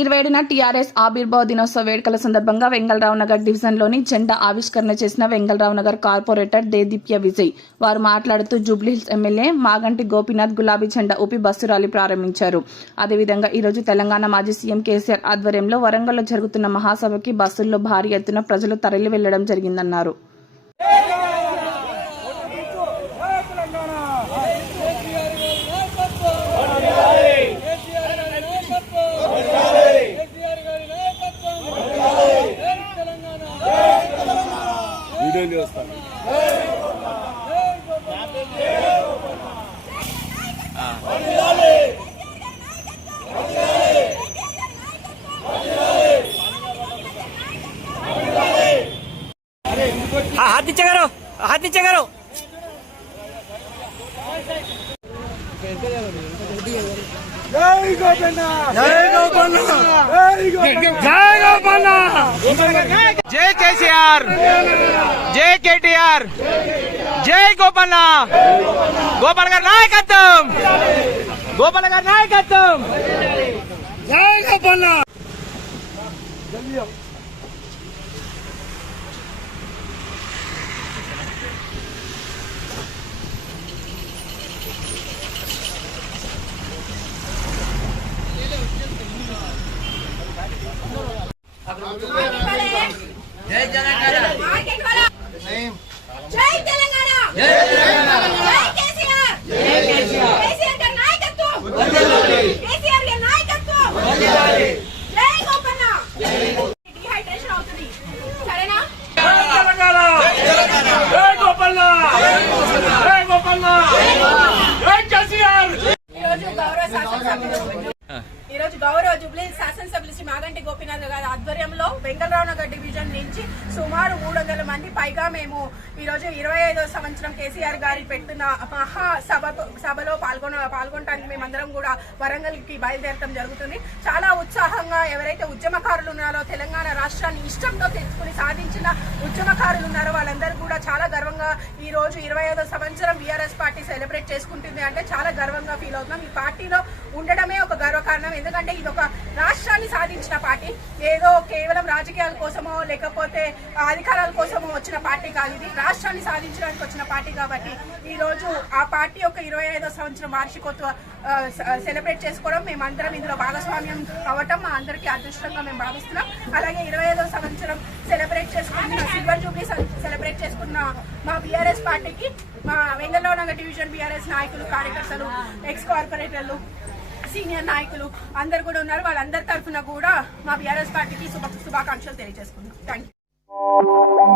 27న TRS ఆవిర్భావ దినోత్సవ వేడుకల సందర్భంగా వెంగళరావు నగర్ డివిజన్లోని జెండా ఆవిష్కరణ చేసిన వెంగళరావు నగర్ కార్పొరేటర్ దేదీప్య విజయ్ వారు మాట్లాడుతూ జూబ్లీహిల్స్ ఎమ్మెల్యే మాగంటి గోపీనాథ్ గులాబీ జెండా ఊపి బస్సు ర్యాలీ ప్రారంభించారు. అదేవిధంగా ఈరోజు తెలంగాణ మాజీ సీఎం కేసీఆర్ ఆధ్వర్యంలో వరంగల్లో జరుగుతున్న మహాసభకి బస్సుల్లో భారీ ఎత్తున ప్రజలు తరలి వెళ్లడం జరిగిందన్నారు. हाथ नीचे करो, हाथ नीचे करो। जय गोपन्ना, जय गोपन्ना, जय गोपन्ना, जय केसीआर, जय केटीआर, जय गोपन्ना, गोपाल का नायकत्व, गोपाल का नायकत्व, जय गोपन्ना। जय तेलंगाना, जय तेलंगाना, जय केसीआर, केसीआर का नायकत्व, केसीआर का नायकत्व, जय गोपन्ना। डिहाइड्रेशन అవుతుంది సరేనా? తెలంగాణ, జై గోపన్న, జై గోపన్న, జై కేసీఆర్. ఈరోజు గౌరవ జూబ్లీహిల్స్ శాసనసభ్యులు శ్రీ మాగంటి గోపీనాథ్ గారి ఆధ్వర్యంలో వెంగళరావు నగర్ డివిజన్ నుంచి సుమారు 300 మంది పైగా మేము ఈరోజు 25వ సంవత్సరం కేసీఆర్ గారి పెట్టిన మహా సభలో పాల్గొనడానికి మేమందరం కూడా వరంగల్ కి బయలుదేరడం జరుగుతుంది. చాలా ఉత్సాహంగా ఎవరైతే ఉద్యమకారులు ఉన్నారో, తెలంగాణ రాష్ట్రాన్ని ఇష్టంతో తెచ్చుకుని సాధించిన ఉద్యమకారులు ఉన్నారో వాళ్ళందరూ కూడా చాలా గర్వంగా ఈ రోజు 25వ సంవత్సరం బీఆర్ఎస్ పార్టీ సెలబ్రేట్ చేసుకుంటుంది అంటే చాలా గర్వంగా ఫీల్ అవుతున్నాం. ఈ పార్టీలో ఉండడమే ఒక గర్వకారణం. ఎందుకంటే ఇది ఒక రాష్ట్రాన్ని సాధించిన పార్టీ, ఏదో కేవలం రాజకీయాల కోసమో లేకపోతే అధికారాల కోసమో వచ్చిన పార్టీ కాదు. ఇది రాష్ట్రాన్ని సాధించడానికి వచ్చిన పార్టీ కాబట్టి ఈ రోజు ఆ పార్టీ యొక్క 25వ సంవత్సరం వార్షికోత్సవ సెలబ్రేట్ చేసుకోవడం, మేమందరం ఇందులో భాగస్వామ్యం అవ్వటం మా అందరికీ అదృష్టంగా మేము భావిస్తున్నాం. అలాగే 25వ సంవత్సరం సెలబ్రేట్ చేసుకున్న సిల్వర్ జూబ్లీ సెలబ్రేట్ చేసుకున్న మా బీఆర్ఎస్ పార్టీకి మా వెంగళరావు నగర్ డివిజన్ బీఆర్ఎస్ నాయకులు, కార్యకర్తలు, ఎక్స్ కార్పొరేటర్లు, సీనియర్ నాయకులు అందరు కూడా ఉన్నారు. వాళ్ళందరి తరఫున కూడా మా బీఆర్ఎస్ పార్టీకి శుభాకాంక్షలు తెలియజేసుకున్నాం. Thank you.